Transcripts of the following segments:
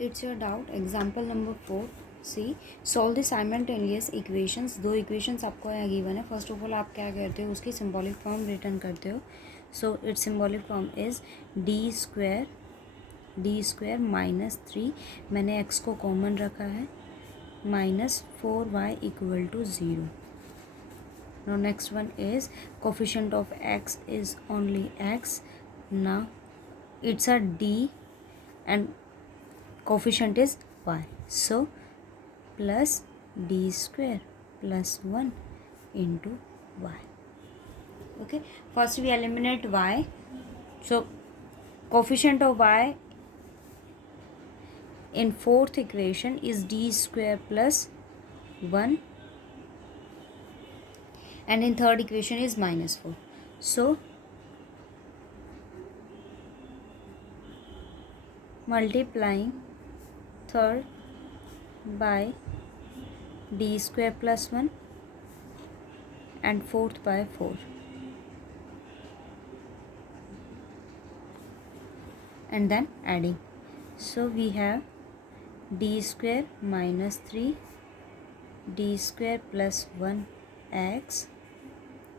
it's your doubt. Example number 4. See, solve the simultaneous equations. दो equations आपको यहाँ given है. First of all आप क्या करते हो, उसकी symbolic form return करते हो. So its symbolic form is d square minus 3. मैंने x को common रखा है, minus 4y equal to 0. Now next one is coefficient of x is only x. Now it's a d and coefficient is y, so plus d square plus 1 into y. Okay, first we eliminate y. So coefficient of y in fourth equation is d square plus 1 and in third equation is minus 4. So multiplying third by d square plus 1 and fourth by 4 and then adding. So we have d square minus 3 d square plus 1 x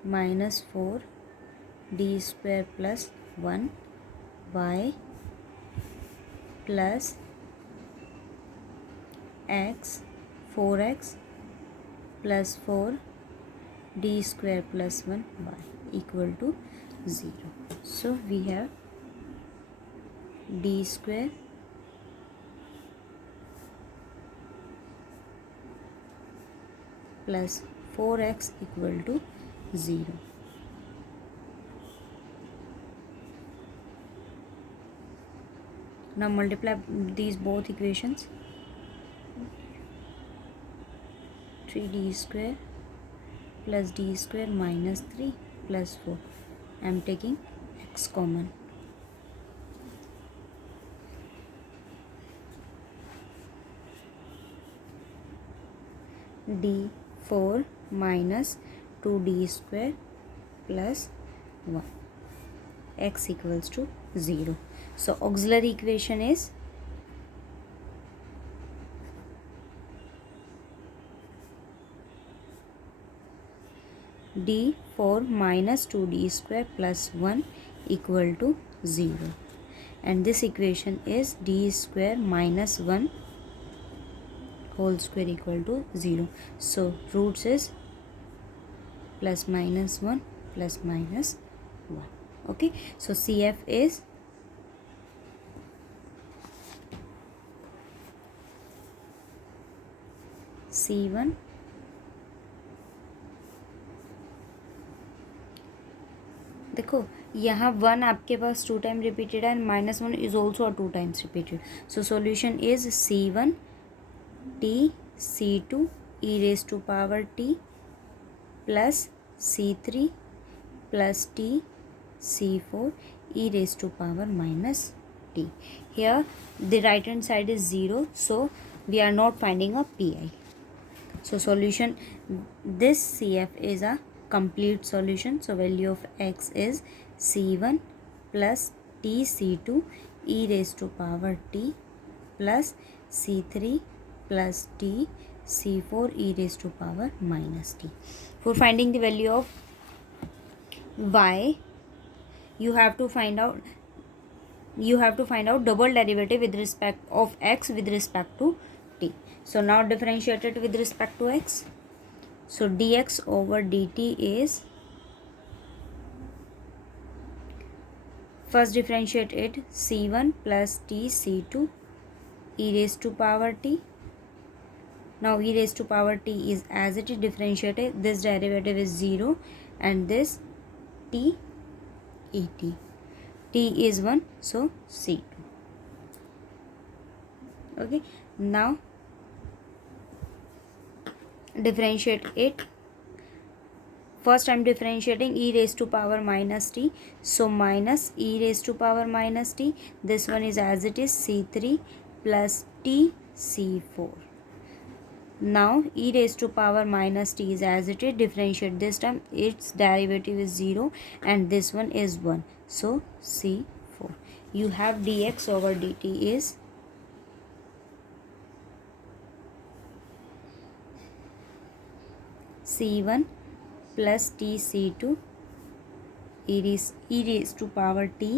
minus 4 d square plus 1 y plus x 4x plus 4 d square plus 1 y equal to 0. So we have d square plus 4x equal to 0. Now multiply these both equations. 3d square plus d square minus 3 plus 4. I am taking x common. d4 minus 2d square plus 1 x equals to 0. So auxiliary equation is d4 minus 2d square plus 1 equal to 0, and this equation is d square minus 1 whole square equal to 0. So roots is plus minus 1 plus minus 1. Okay, so CF is C1 देखो यहाँ 1 आपके पास 2 time repeated है and minus 1 is also 2 times repeated. So solution is C1 t C2 e raised to power t plus C3 plus t C4 e raised to power minus t. Here the right hand side is 0, so we are not finding a pi. So solution, this CF is a complete solution. So value of x is C1 plus t C2 e raised to power t plus C3 plus t C4 e raised to power minus t. For finding the value of y, you have to find out double derivative with respect of x with respect to t. So now differentiate it with respect to x. So dx over dt is, first differentiate it, c1 plus t c2 e raised to power t. Now e raised to power t is as it is differentiated, this derivative is 0 and this t et. T is 1, so c2. Okay, now differentiate it. First I am differentiating e raised to power minus t, so minus e raised to power minus t. This one is as it is c3 plus t c4. Now e raised to power minus t is as it is, differentiate this term, its derivative is 0 and this one is 1, so c4. You have dx over dt is C1 plus TC2 e raised to power t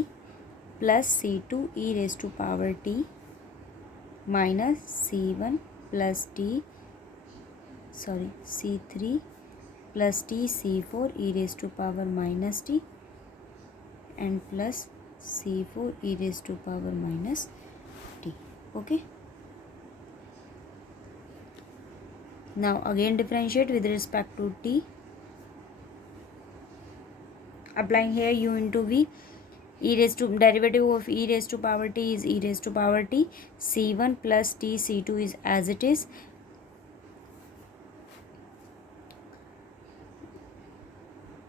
plus C2 e raised to power t minus C1 plus C3 plus TC4 e raised to power minus t and plus C4 e raised to power minus t. Okay. Now again differentiate with respect to t. Applying here u into v. E raised to derivative of e raised to power t is e raised to power t. C1 plus t C2 is as it is.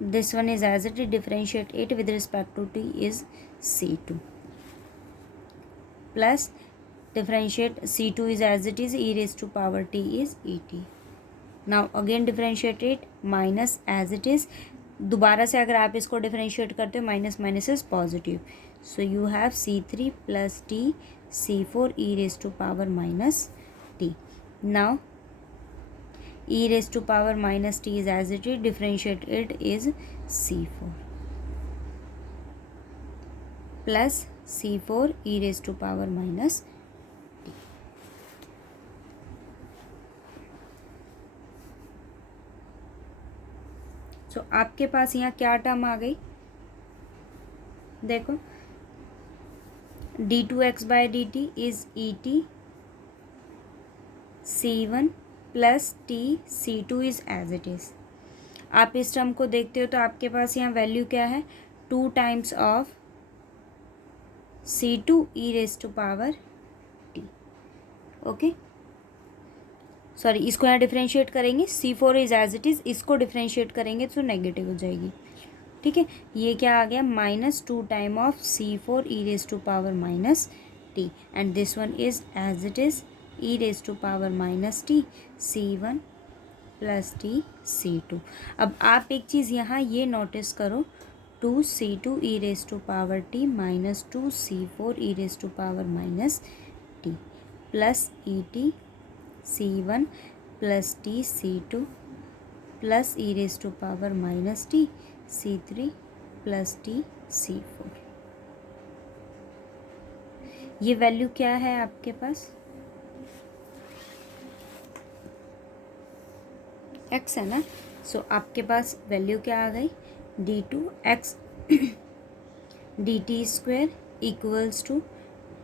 This one is as it is. Differentiate it with respect to t is C2 plus differentiate C2 is as it is, e raised to power t is et. Now again differentiate it minus as it is. दोबारा से अगर आप इसको differentiate करते हो minus minus is positive, so you have C3 plus T C4 e raised to power minus t. Now e raised to power minus t is as it is, differentiate it is C4 plus C4 e raised to power minus t. So आपके पास यहाँ क्या term आ गई, देखो d2x/dt is et C1 plus t C2 is as it is. आप इस term को देखते हो तो आपके पास यहाँ वैल्यू क्या है, 2 times of C2 e raised to power t. Okay sorry, इसको यहाँ डिफरेंशिएट करेंगे, C4 is as it is, इसको डिफरेंशिएट करेंगे तो नेगेटिव हो जाएगी. ठीक है, ये क्या आ गया, -2 time of C4 e raised to power minus t and this one is as it is e raised to power minus t C1 plus t C2. अब आप एक चीज़ यहाँ ये नोटिस करो, 2C2 e raised to power t minus 2C4 e raised to power minus t plus et C1 plus t C2 plus e raised to power minus t C3 plus t C4. ये value क्या है आपके पास, x है ना. सो आपके पास value क्या आ गई, d2x dt square equals to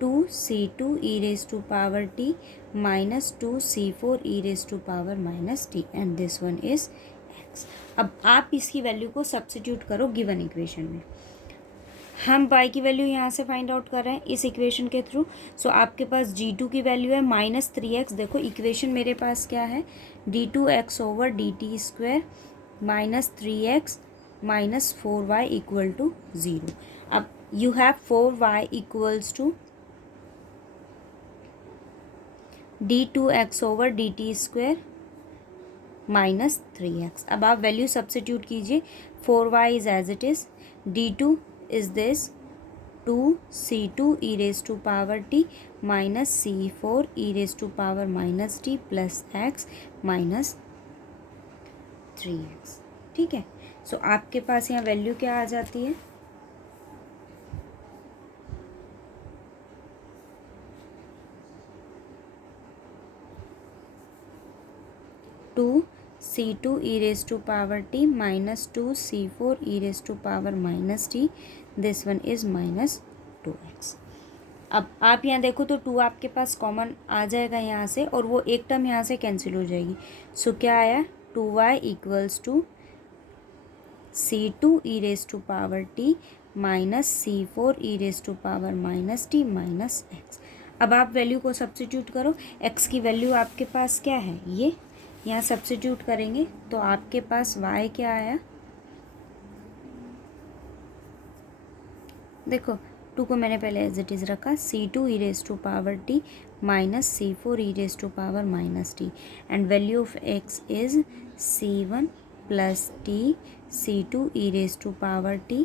2C2 e raised to power t minus 2C4 e raised to power minus t and this one is x. अब आप इसकी वैल्यू को सब्स्टिट्यूट करो गिवन इक्वेशन में. हम y की वैल्यू यहाँ से फाइंड आउट कर रहे हैं इस इक्वेशन के थ्रू. सो आपके पास g2 की वैल्यू है -3x. देखो इक्वेशन मेरे पास क्या है, d2x over dt square -3x minus 4y equal to 0. अब you have 4y equals to d2x over dt square -3x. अब आप वैल्यू सब्स्टिट्यूट कीजिए, 4y is as it is, d2 is this 2C2 e raised to power t minus C4 e raised to power minus t plus x minus 3x. ठीक है, सो आपके पास यहाँ value क्या आ जाती है, C2 e raised to power t minus 2C4 e raised to power minus t. This one is minus 2x. अब आप यहाँ देखो तो 2 आपके पास कॉमन आ जाएगा यहाँ से और वो एक टर्म यहाँ से कैंसिल हो जाएगी. सो क्या आया, 2y equals to C2 e raised to power t minus C4 e raised to power minus t minus x. अब आप वैल्यू को सब्स्टिट्यूट करो, x की वैल्यू आपके पास क्या है, ये यहाँ सब्स्टिट्यूट करेंगे तो आपके पास y क्या आया, देखो 2 को मैंने पहले एज इट इज़ रखा, C2 e raised to power t minus C4 e raised to power minus t and value of x is C1 plus t C2 e raised to power t.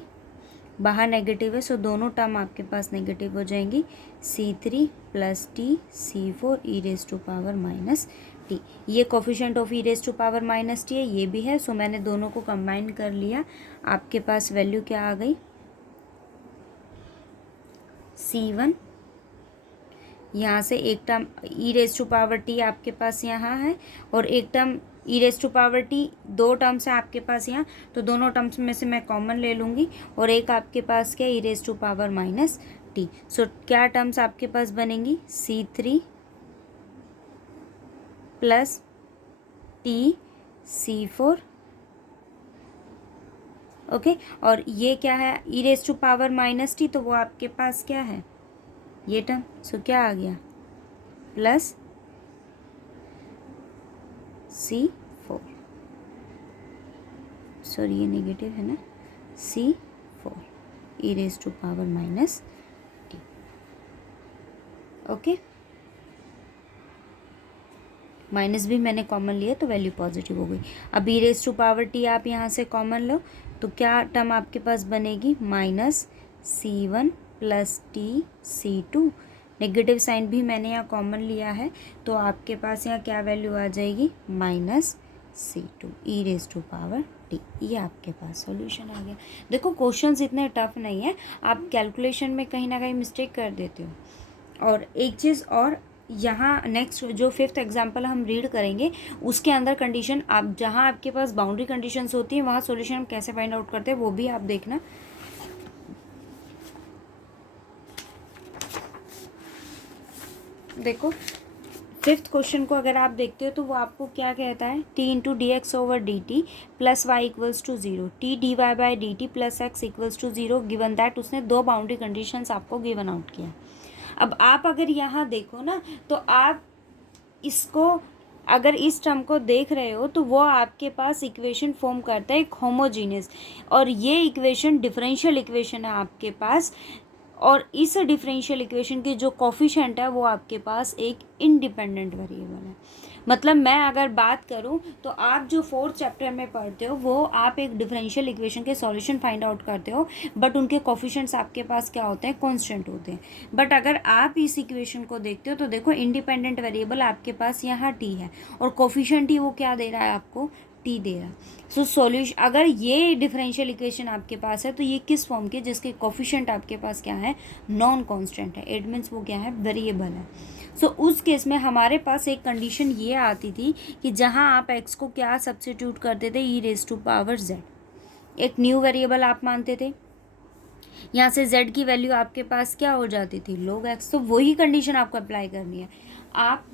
बाहर negative है सो दोनों term आपके पास negative हो जाएंगी, C3 plus T C four E raise to power minus T. ये coefficient of E raise to power minus T है, ये भी है। सो मैंने दोनों को कंबाइन कर लिया, आपके पास वैल्यू क्या आ गई, C1। यहाँ से एक term e raise to power t आपके पास यहाँ है और एक term e raise to power t, दो टर्म्स हैं आपके पास यहाँ, तो दोनों टर्म्स में से मैं कॉमन ले लूँगी और एक आपके पास क्या E raise to power minus T. So क्या टर्म्स आपके पास बनेंगी, C3 plus T C4। Okay, और ये क्या है, E raise to power minus T, तो वो आपके पास क्या है, ये टर्म। सो क्या आ गया, प्लस C4, सॉरी ये नेगेटिव है ना, C4 e raise to power minus t. Okay, minus भी मैंने कॉमन लिया तो वैल्यू पॉजिटिव हो गई। अब ई रेज टू पावर टी आप यहाँ से कॉमन लो तो क्या टर्म आपके पास बनेगी, minus C1 plus t C2। Negative sign भी मैंने यहाँ कॉमन लिया है तो आपके पास यहाँ क्या वैल्यू आ जाएगी, minus C2 E raise to power t. ये आपके पास सॉल्यूशन आ गया। देखो क्वेश्चंस इतने टफ नहीं है, आप कैलकुलेशन में कहीं ना कहीं मिस्टेक कर देते हो। और एक चीज़ और, यहाँ नेक्स्ट जो 5th एग्जाम्पल हम रीड करेंगे उसके अंदर कंडीशन, आप जहाँ आपके पास बाउंड्री कंडीशंस होती हैं वहाँ सॉल्यूशन हम कैसे फाइंड आउट करते हैं वो भी आप देखना। देखो 5th क्वेश्चन को अगर आप देखते हो तो वो आपको क्या कहता है, t into d x over d t plus y equals to zero, t d y by D t plus x equals to zero, given that. उसने दो बाउंड्री कंडीशंस आपको गिवन आउट किया। अब आप अगर यहाँ देखो ना तो आप इसको अगर इस टर्म को देख रहे हो तो वो आपके पास इक्वेशन फॉर्म करता है एक होमोजीनियस, और ये इक्वेशन डिफरेंशियल इक्वेशन है आपके पास। और इस डिफरेंशियल इक्वेशन की जो कोफिशिएंट है वो आपके पास एक इंडिपेंडेंट वेरिएबल है। मतलब मैं अगर बात करूं तो आप जो 4th चैप्टर में पढ़ते हो वो आप एक डिफरेंशियल इक्वेशन के सॉल्यूशन फाइंड आउट करते हो, बट उनके कोफिशिएंट्स आपके पास क्या होते हैं, कांस्टेंट होते हैं। बट अगर आप इस इक्वेशन को देखते हो तो देखो इंडिपेंडेंट वेरिएबल आपके पास यहाँ टी है और कोफिशिएंट ही वो क्या दे रहा है आपको, टी दे रहा। सो सॉल्यूशन, अगर ये डिफरेंशियल इक्वेशन आपके पास है तो ये किस फॉर्म की, जिसके कोफिशिएंट आपके पास क्या है, नॉन कांस्टेंट है, इट मीन्स वो क्या है, वेरिएबल है। सो उस केस में हमारे पास एक कंडीशन ये आती थी कि जहाँ आप x को क्या सब्स्टिट्यूट करते थे, ई रेज टू पावर z, एक न्यू वेरिएबल आप मानते थे। यहाँ से z की वैल्यू आपके पास क्या हो जाती थी, log x। तो वही कंडीशन आपको अप्लाई करनी है। आप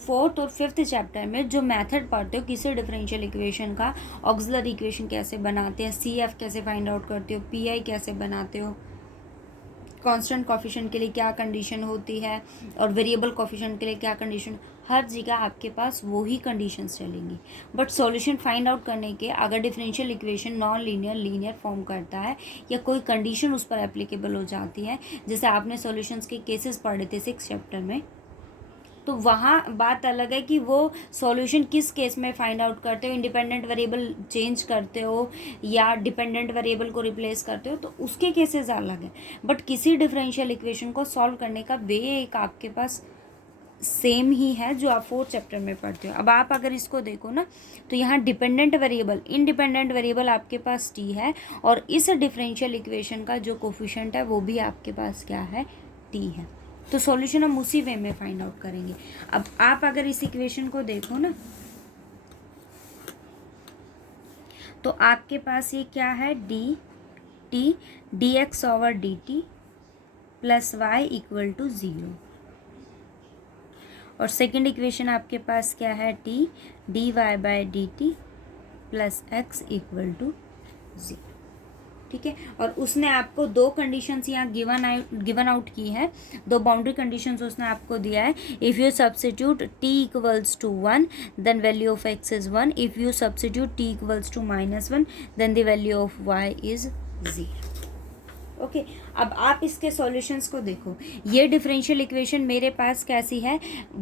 4th और 5th चैप्टर में जो मेथड पढ़ते हो किसी डिफरेंशियल इक्वेशन का, ऑक्सिलरी इक्वेशन कैसे बनाते हैं, CF कैसे फाइंड आउट करते हो, PI कैसे बनाते हो, कांस्टेंट कोफिशिएंट के लिए क्या कंडीशन होती है और वेरिएबल कोफिशिएंट के लिए क्या कंडीशन, हर जगह आपके पास वही कंडीशंस चलेंगी। बट सॉल्यूशन फाइंड आउट करने के अगर differential equation non linear linear form करता है या कोई कंडीशन उस पर एप्लीकेबल हो जाती है, जैसे आपने सॉल्यूशंस के केसेस पढ़े थे 6th चैप्टर में, तो वहाँ बात अलग है कि वो सॉल्यूशन किस केस में फाइंड आउट करते हो, इंडिपेंडेंट वेरिएबल चेंज करते हो या डिपेंडेंट वेरिएबल को रिप्लेस करते हो, तो उसके केसेस अलग हैं। बट किसी डिफरेंशियल इक्वेशन को सॉल्व करने का वे एक आपके पास सेम ही है जो आप 4th चैप्टर में पढ़ते हो। अब आप अगर इसको देखो ना तो यहाँ डिपेंडेंट वेरिएबल, इंडिपेंडेंट वेरिएबल आपके पास टी है और इस डिफरेंशियल इक्वेशन का जो कोफिशिएंट है वो भी आपके पास क्या है, टी है। तो सॉल्यूशन हम उसी वे में फाइंड आउट करेंगे। अब आप अगर इस इक्वेशन को देखो ना तो आपके पास ये क्या है, d t d x over d t plus y equal to zero, और सेकेंड इक्वेशन आपके पास क्या है, t d y by D t plus x equal to zero. ठीक है, और उसने आपको दो कंडीशंस यहाँ गिवन आउट की है, दो बाउंड्री कंडीशंस उसने आपको दिया है। If you substitute t equals to 1 then value of x is 1, if you substitute t equals to -1 then the value of y is 0। Okay, अब आप इसके सॉल्यूशंस को देखो। ये डिफरेंशियल इक्वेशन मेरे पास कैसी है,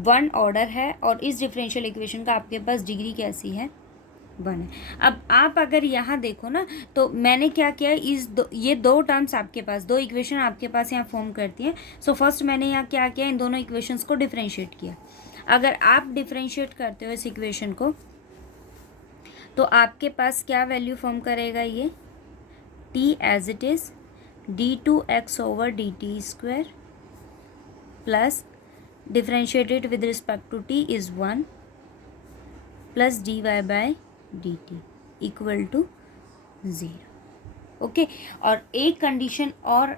1 ऑर्डर है और इस डिफरेंशियल इक्वेशन का आपके पास डिग्री कैसी है, 1 है। अब आप अगर यहाँ देखो ना, तो मैंने क्या किया, ये दो टर्म्स आपके पास, दो इक्वेशन आपके पास यहाँ फॉर्म करती हैं। सो फर्स्ट मैंने यहाँ क्या किया, इन दोनों इक्वेशंस को डिफरेंशिएट किया। अगर आप डिफरेंशिएट करते हो इस इक्वेशन को, तो आपके पास क्या वैल्यू फॉर्म करेगा, ये t as it is d2x/dt² plus differentiated with respect to t is 1 plus dy/dt equal to 0। Okay, और एक कंडीशन और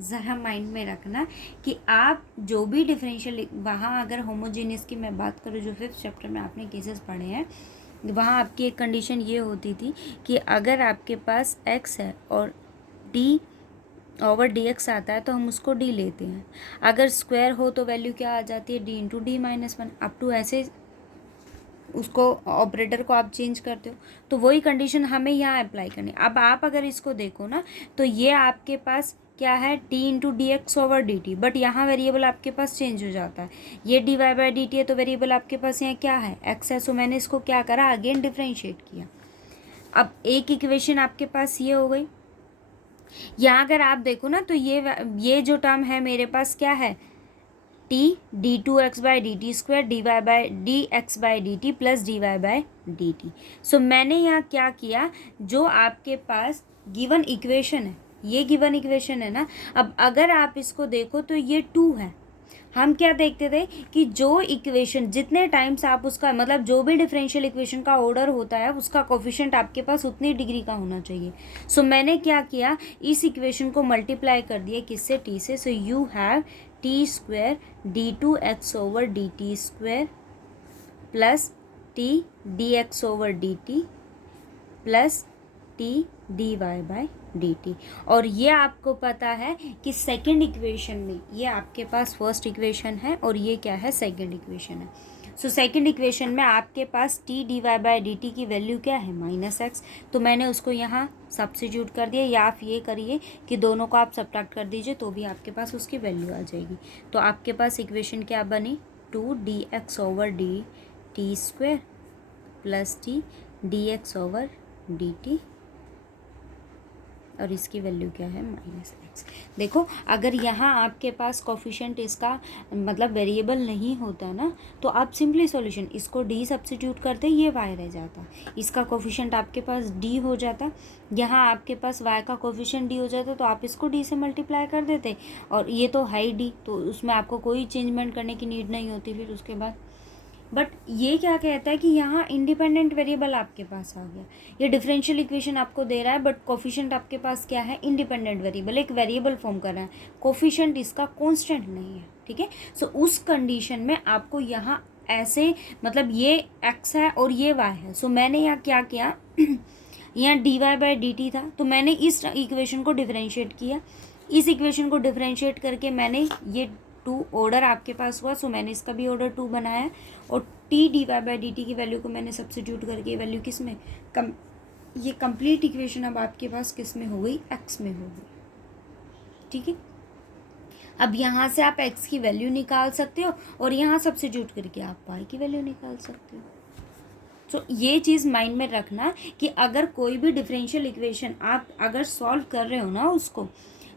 ज़रा माइंड में रखना कि आप जो भी डिफरेंशियल, वहाँ अगर होमोजेनियस की मैं बात करूँ, जो 5th चैप्टर में आपने केसेस पढ़े हैं, वहाँ आपकी एक कंडीशन ये होती थी कि अगर आपके पास x है और d/dx आता है तो हम उसको d लेते हैं। अगर स्क्वायर हो तो वैल्यू क्या आ जाती है, d/d-1 अप टू ऐसे उसको ऑपरेटर को आप चेंज करते हो। तो वही कंडीशन हमें यहाँ अप्लाई करनी है। अब आप अगर इसको देखो ना, तो ये आपके पास क्या है, t/dx/dt, बट यहाँ वेरिएबल आपके पास चेंज हो जाता है। ये dy/dt है तो वेरिएबल आपके पास यहाँ क्या है, x है। सो मैंने इसको क्या करा, अगेन डिफरेंशिएट किया। अब एक इक्वेशन आपके पास ये हो गई। यहाँ अगर आप देखो ना, तो ये जो टर्म है मेरे पास क्या है, t d2x/dt² dx/dt plus dy/dt। सो मैंने यहाँ क्या किया, जो आपके पास गिवन इक्वेशन है, ये गिवन इक्वेशन है ना। अब अगर आप इसको देखो तो ये 2 है। हम क्या देखते थे कि जो इक्वेशन जितने टाइम्स आप उसका, मतलब जो भी डिफरेंशियल इक्वेशन का ऑर्डर होता है, उसका कोफिशिएंट आपके पास उतनी डिग्री का होना चाहिए। सो मैंने क्या किया, इस इक्वेशन को मल्टीप्लाई कर दिया किससे, t से। So you have t² d2x/dt² plus t dx/dt plus t dy/dt। और ये आपको पता है कि सेकंड इक्वेशन में ये आपके पास फर्स्ट इक्वेशन है और ये क्या है, सेकंड इक्वेशन है। सो सेकंड इक्वेशन में आपके पास t dy/dt की वैल्यू क्या है, -x। तो मैंने उसको यहाँ सब्स्टिट्यूट कर दिया, या आप ये करिए कि दोनों को आप सब्ट्रैक्ट कर दीजिए तो भी आपके पास उसकी वैल्यू आ जाएगी। तो आपके पास इक्वेशन क्या बनी, 2dx/dt² प्लस t dx/dt, और इसकी वैल्यू क्या है, -x। देखो, अगर यहाँ आपके पास कोफिशिएंट इसका मतलब वेरिएबल नहीं होता ना, तो आप सिंपली सॉल्यूशन, इसको d सब्स्टिट्यूट करते, ये y रह जाता, इसका कोफिशिएंट आपके पास d हो जाता। यहाँ आपके पास y का कोफिशिएंट d हो जाता, तो आप इसको d से मल्टीप्लाई कर देते, और ये तो है d, तो उसमें आपको कोई चेंजमेंट करने की नीड नहीं होती फिर उसके बाद। बट ये क्या कहता है कि यहाँ इंडिपेंडेंट वेरिएबल आपके पास आ गया। ये डिफरेंशियल इक्वेशन आपको दे रहा है, बट कोफिशिएंट आपके पास क्या है, इंडिपेंडेंट वेरिएबल, एक वेरिएबल फॉर्म कर रहा है। कोफिशिएंट इसका कांस्टेंट नहीं है, ठीक है। सो उस कंडीशन में आपको यहाँ ऐसे, मतलब ये x है और ये y है। सो मैंने यहाँ क्या किया, यहाँ dy/dt था, तो मैंने इस इक्वेशन को डिफरेंशिएट किया। इस इक्वेशन को डिफरेंशिएट करके मैंने ये 2 ऑर्डर आपके पास हुआ। सो मैंने इसका भी ऑर्डर 2 बनाया, और t dy/dt की वैल्यू को मैंने सब्स्टिट्यूट करके वैल्यू किस में, ये कंप्लीट इक्वेशन अब आपके पास किस में हो गई, x में हो गई, ठीक है। अब यहाँ से आप x की वैल्यू निकाल सकते हो, और यहाँ सब्स्टिट्यूट करके आप y की वैल्यू निकाल सकते हो। तो ये चीज़ माइंड में रखना कि अगर कोई भी डिफरेंशियल इक्वेशन आप अगर सॉल्व कर रहे हो ना उसको,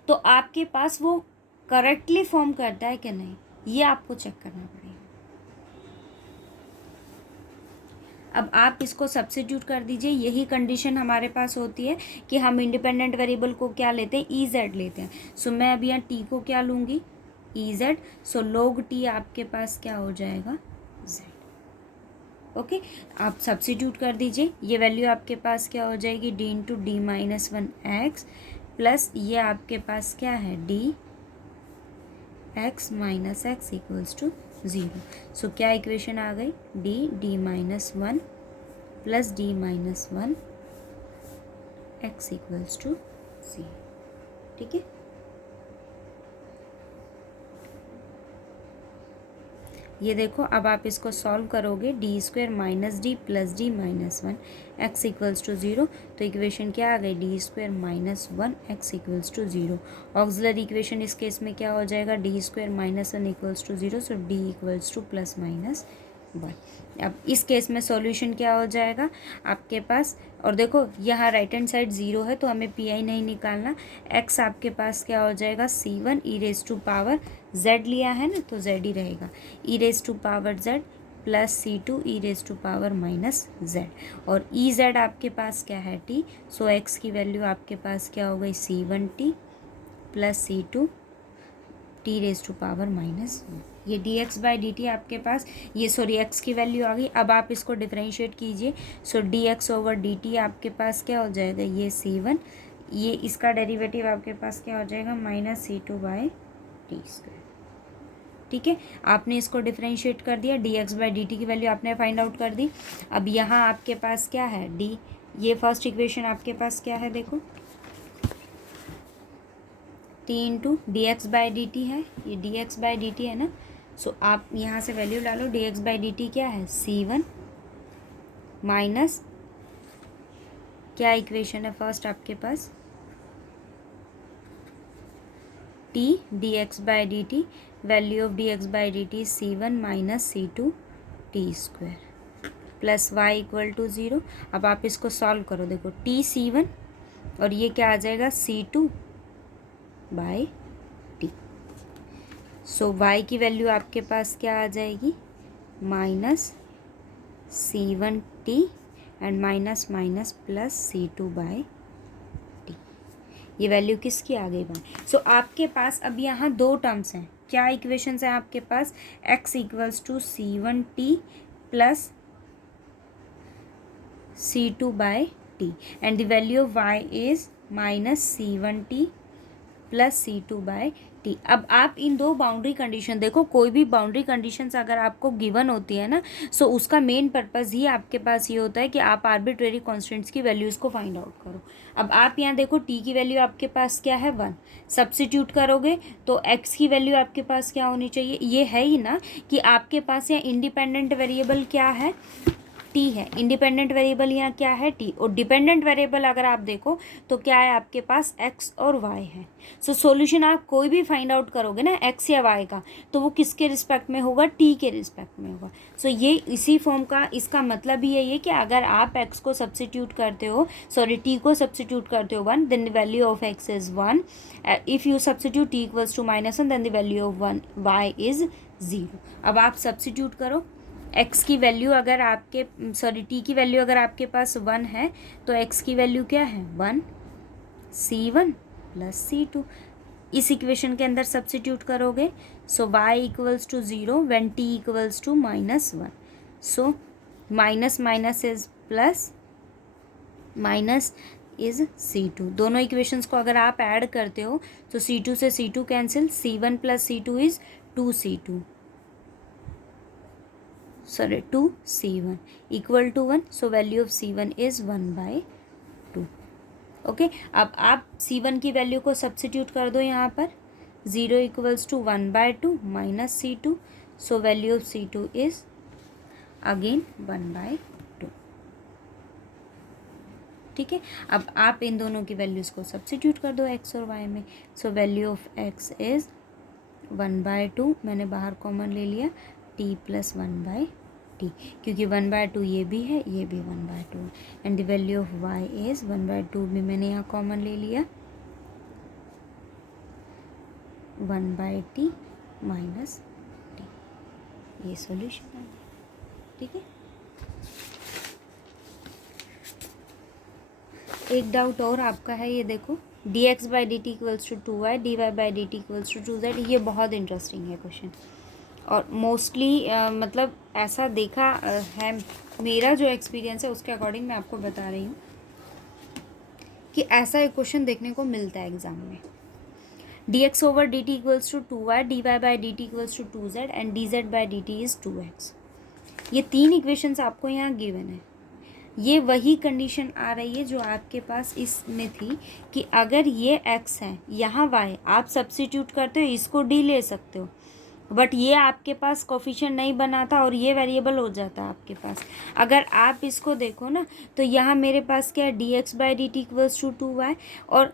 तो आपके पास वो करेक्टली फॉर्म करता है कि नहीं, ये आपको चेक करना पड़ेगा। अब आप इसको सब्स्टिट्यूट कर दीजिए। यही कंडीशन हमारे पास होती है कि हम इंडिपेंडेंट वेरिएबल को क्या लेते हैं, EZ लेते हैं। सो मैं अभी यहाँ t को क्या लूँगी, EZ। सो log t आपके पास क्या हो जाएगा, z। ओके, आप सब्स्टिट्यूट कर दीजिए। ये वैल्यू आपके पास क्या हो जाएगी, d/d-1x प्लस ये आपके पास क्या है, dx - x इक्वल्स टू 0। सो क्या इक्वेशन आ गई, d/-1 plus d-1 x equals to 0, ठीक है। ये देखो, अब आप इसको सॉल्व करोगे, d² - d plus d-1 x equals to 0। तो इक्वेशन क्या आ गई, d² - 1 x equals to 0। Auxiliary equation इस केस में क्या हो जाएगा, d² - 1 equals to 0। So d equals to +- 1। अब इस केस में सॉल्यूशन क्या हो जाएगा आपके पास, और देखो यहाँ राइट हैंड साइड 0 है तो हमें पी आई नहीं निकालना। x आपके पास क्या हो जाएगा c1 E raise to power z लिया है ना, तो z ही रहेगा, E raise to power z plus c2 E raise to power minus z, और ई जेड आपके पास क्या है t, सो x की वैल्यू आपके पास क्या हो गई c1t plus c2 T raise to power minus, ये D x by D T आपके पास, ये सॉरी एक्स की वैल्यू आ गई। अब आप इसको डिफरेंशिएट कीजिए, so d x over d T आपके पास क्या हो जाएगा, ये c1, ये इसका डेरिवेटिव आपके पास क्या हो जाएगा minus c2 by T square. ठीक है, आपने इसको डिफरेंशिएट कर दिया, D x by D T की वैल्यू आपने फाइंड आउट कर दी। अब यहाँ आपके पास क्या है डी, ये फर्स्ट इक्वेशन आपके पास क्या है देखो, t into d x by D t है, ये D x by D t है ना, सो आप यहाँ से वैल्यू डालो, d x by D t क्या है c1 माइनस, क्या इक्वेशन है फर्स्ट आपके पास, t d x by D t, value of d x by D t c1 minus c2 t square plus y equal to 0। अब आप इसको solve करो, देखो टी c1 और ये क्या आ जाएगा c2 by T, so y की वैल्यू आपके पास क्या आ जाएगी minus c1t and minus minus plus c2 by T, ये वैल्यू किसकी आ गई बाई। सो आपके पास अब यहाँ दो टर्म्स हैं, क्या इक्वेशंस हैं आपके पास, x equals to c1t plus c2 by t and the value of y is minus c1t plus c2 by t. अब आप इन दो बाउंड्री कंडीशन देखो, कोई भी बाउंड्री कंडीशंस अगर आपको गिवन होती है ना, सो उसका मेन पर्पस ही आपके पास ये होता है कि आप आर्बिट्रेरी कॉन्स्टेंट्स की वैल्यूज़ को फाइंड आउट करो। अब आप यहाँ देखो टी की वैल्यू आपके पास क्या है 1, सब्स्टिट्यूट करोगे तो एक्स की वैल्यू आपके पास क्या होनी चाहिए, ये है ही ना कि आपके पास यहाँ इंडिपेंडेंट वेरिएबल क्या है टी है, इंडिपेंडेंट वेरिएबल यहाँ क्या है टी, और डिपेंडेंट वेरिएबल अगर आप देखो तो क्या है आपके पास एक्स और वाई है। सो सॉल्यूशन आप कोई भी फाइंड आउट करोगे ना एक्स या वाई का, तो वो किसके रिस्पेक्ट में होगा, टी के रिस्पेक्ट में होगा। सो ये इसी फॉर्म का इसका मतलब ही यही है कि अगर आप एक्स को सब्स्टिट्यूट करते हो, सॉरी टी को सब्स्टिट्यूट करते हो 1, then the value of x is 1, if you substitute t equals to -1 then the value of 1 y is 0। अब आप सब्स्टिट्यूट करो, x की वैल्यू अगर आपके सॉरी t की वैल्यू अगर आपके पास 1 है तो x की वैल्यू क्या है 1 c1 प्लस c2, इस इक्वेशन के अंदर सब्स्टिट्यूट करोगे, so y equals to 0 when t equals to -1, so minus minus is plus, minus is c2, दोनों इक्वेशंस को अगर आप ऐड करते हो तो c2 से c2 cancel, c1 plus c2 is 2c2, sorry 2c1 equal to 1, so value of c1 is 1/2। Okay, अब आप c1 की वैल्यू को सब्स्टिट्यूट कर दो यहाँ पर, 0 equals to 1/2 minus c2, so value of c2 is again 1/2। ठीक है, अब आप इन दोनों की वैल्यूज़ को सब्स्टिट्यूट कर दो x और y में, सो वैल्यू ऑफ x इज 1/2, मैंने बाहर कॉमन ले लिया t प्लस 1/t, क्योंकि 1/2 ये भी है ये भी 1/2 है, and the value of y is 1/2 भी मैंने यहाँ कॉमन ले लिया, 1/t माइनस t, ये सॉल्यूशन है। ठीक है, एक डाउट और आपका है, ये देखो d x by D t equals to 2y, d y by D t equals to 2z, ये बहुत इंटरेस्टिंग है क्वेश्चन, और मोस्टली मतलब ऐसा देखा है, मेरा जो एक्सपीरियंस है उसके अकॉर्डिंग मैं आपको बता रही हूँ कि ऐसा एक क्वेश्चन देखने को मिलता है एग्जाम में, d x over d t equals to 2y, d y by D t equals to 2z and d z by D t is 2x। ये तीन इक्वेशंस आपको यहाँ गिवन है, ये वही कंडीशन आ रही है जो आपके पास इसमें थी कि अगर ये x है यहाँ y, आप सब्स्टिट्यूट करते हो इसको d ले सकते हो, बट ये आपके पास कोफिशिएंट नहीं बनाता और ये वेरिएबल हो जाता है आपके पास। अगर आप इसको देखो ना तो यहाँ मेरे पास क्या है d x by D t equals to 2y, और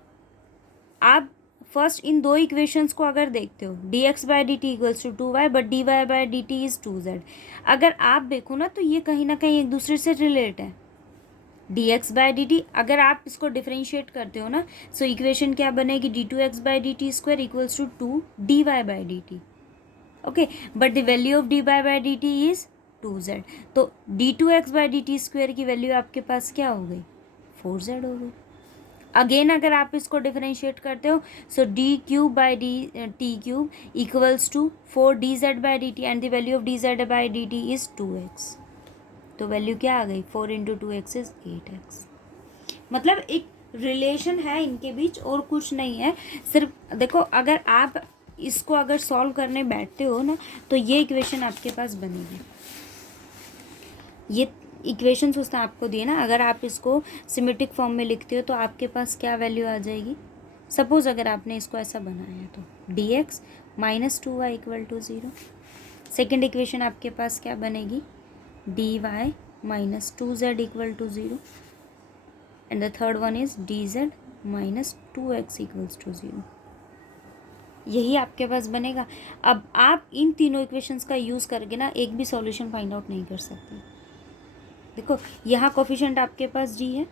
आप फर्स्ट इन दो इक्वेशंस को अगर देखते हो, d x by D t equals to 2y but d y by D t is 2z, अगर आप देखो ना तो ये कहीं ना कहीं एक दूसरे से रिलेट है। D x by D T अगर आप इसको डिफ्रेंशिएट करते हो ना, सो इक्वेशन क्या बनेगी, d two x by D t square equals to 2 d y by D t. Okay, but the value of d y by D t is 2z, तो d two x by D t square की value आपके पास क्या हो गई, 4z हो गई। Again अगर आप इसको डिफरेंशिएट करते हो, so d cube by D t cube equals to 4 d z by D t and the value of d z by D t is 2x। तो वैल्यू क्या आ गई, 4 इंटू 2x इज़ 8x। मतलब एक relation है इनके बीच और कुछ नहीं है। सिर्फ देखो, अगर आप इसको अगर सॉल्व करने बैठते हो ना तो ये इक्वेशन आपके पास बनेगी। ये इक्वेशंस उसने आपको दिए ना, अगर आप इसको सिमेट्रिक फॉर्म में लिखते हो तो आपके पास क्या वैल्यू आ जाएगी। सपोज अगर आपने इसको ऐसा बनाया है तो d x minus 2y equal to 0। Second equation आपके पास क्या बनेगी, d y minus 2z equal to 0 and the third one is d z minus 2x equals to 0। यही आपके पास बनेगा। अब आप इन तीनों इक्वेशंस का यूज़ करके ना एक भी सॉल्यूशन फाइंड आउट नहीं कर सकते। देखो यहाँ कोफिशिएंट आपके पास जी है,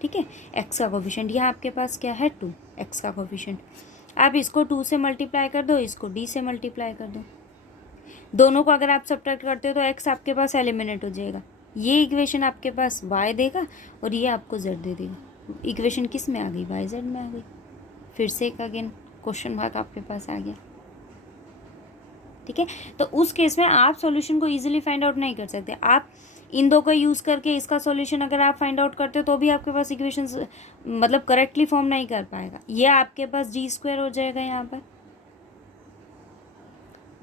ठीक है, एक्स का कोफिशिएंट, यहाँ आपके पास क्या है 2 एक्स का कोफिशिएंट। आप इसको 2 से मल्टीप्लाई कर दो, इसको डी से मल्टीप्लाई कर दो, दोनों को अगर आप सब्ट्रैक्ट करते हो तो एक्स आपके पास एलिमिनेट हो जाएगा। ये इक्वेशन आपके पास वाई देगा और ये आपको जेड दे देगा। इक्वेशन किस में आ गई, वाई जेड में आ गई। फिर से एक अगेन क्वेश्चन मार्क आपके पास आ गया, ठीक है। तो उस केस में आप सॉल्यूशन को इजीली फाइंड आउट नहीं कर सकते। आप इन दो का यूज़ करके इसका सॉल्यूशन अगर आप फाइंड आउट करते हो तो भी आपके पास इक्वेशंस मतलब करेक्टली फॉर्म नहीं कर पाएगा। ये आपके पास जी स्क्वायर हो जाएगा, यहाँ पर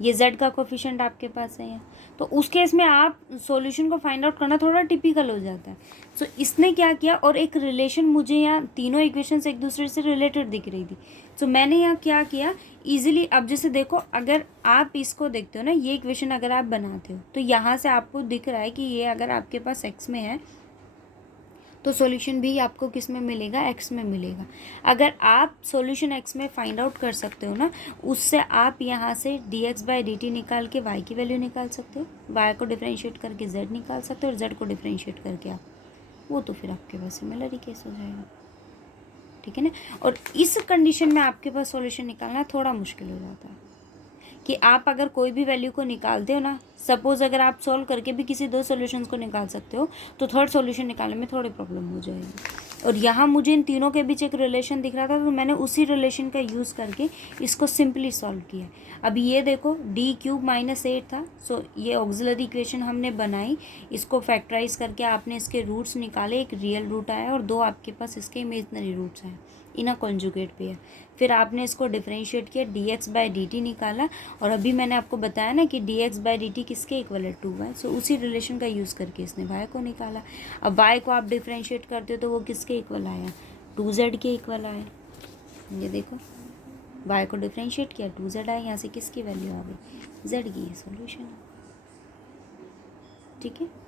ये z का कोफिशिएंट आपके पास है यहाँ। तो उस केस में आप सॉल्यूशन को फाइंड आउट करना थोड़ा टिपिकल हो जाता है। सो इसने क्या किया, और एक रिलेशन मुझे यहाँ तीनों इक्वेशंस एक दूसरे से रिलेटेड दिख रही थी। सो मैंने यहाँ क्या किया इजीली, अब जैसे देखो अगर आप इसको देखते हो ना, ये इक्वेशन अगर आप बनाते हो तो यहाँ से आपको दिख रहा है कि ये अगर आपके पास x में है तो सॉल्यूशन भी आपको किस में मिलेगा, x में मिलेगा। अगर आप सॉल्यूशन x में फाइंड आउट कर सकते हो ना, उससे आप यहाँ से dx बाई डी टी निकाल के y की वैल्यू निकाल सकते हो, y को डिफरेंशिएट करके z निकाल सकते हो और z को डिफरेंशिएट करके आप, वो तो फिर आपके पास सिमिलर ही केस हो जाएगा, ठीक है ना। और इस कंडीशन में आपके पास सॉल्यूशन निकालना थोड़ा मुश्किल हो जाता है कि आप अगर कोई भी वैल्यू को निकालते हो ना, सपोज अगर आप सॉल्व करके भी किसी दो सॉल्यूशंस को निकाल सकते हो तो थर्ड सॉल्यूशन निकालने में थोड़ी प्रॉब्लम हो जाएगी। और यहाँ मुझे इन तीनों के बीच एक रिलेशन दिख रहा था तो मैंने उसी रिलेशन का यूज़ करके इसको सिंपली सॉल्व किया। अभी ये देखो डी क्यूब माइनस 8 था, सो ये ऑक्सिलरी इक्वेशन हमने बनाई, इसको फैक्टराइज करके आपने इसके रूट्स निकाले, एक रियल रूट आया और दो आपके पास इसके इमेजनरी रूट्स आए, इना कॉन्जुगेट पे है। फिर आपने इसको डिफरेंशिएट किया, D x by D T निकाला, और अभी मैंने आपको बताया ना कि D x by D T किसके इक्वल है, 2y। सो उसी रिलेशन का यूज़ करके इसने y को निकाला। अब y को आप डिफरेंशिएट करते हो तो वो किसके इक्वल आया, 2z के इक्वल आया। ये देखो y को डिफरेंशिएट किया 2z आया, यहाँ से किसकी वैल्यू आ गई, z की। ये सॉल्यूशन है, ठीक है।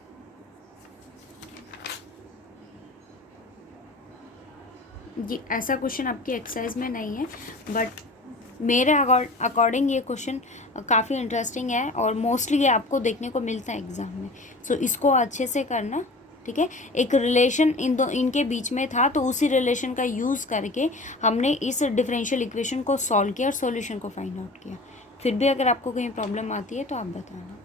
ये ऐसा क्वेश्चन आपकी एक्सरसाइज में नहीं है, बट मेरे अकॉर्डिंग ये क्वेश्चन काफ़ी इंटरेस्टिंग है और मोस्टली ये आपको देखने को मिलता है एग्ज़ाम में। सो इसको अच्छे से करना, ठीक है। एक रिलेशन इनके बीच में था तो उसी रिलेशन का यूज़ करके हमने इस डिफरेंशियल इक्वेशन को सॉल्व किया और सॉल्यूशन को फाइंड आउट किया। फिर भी अगर आपको कहीं प्रॉब्लम आती है तो आप बताना।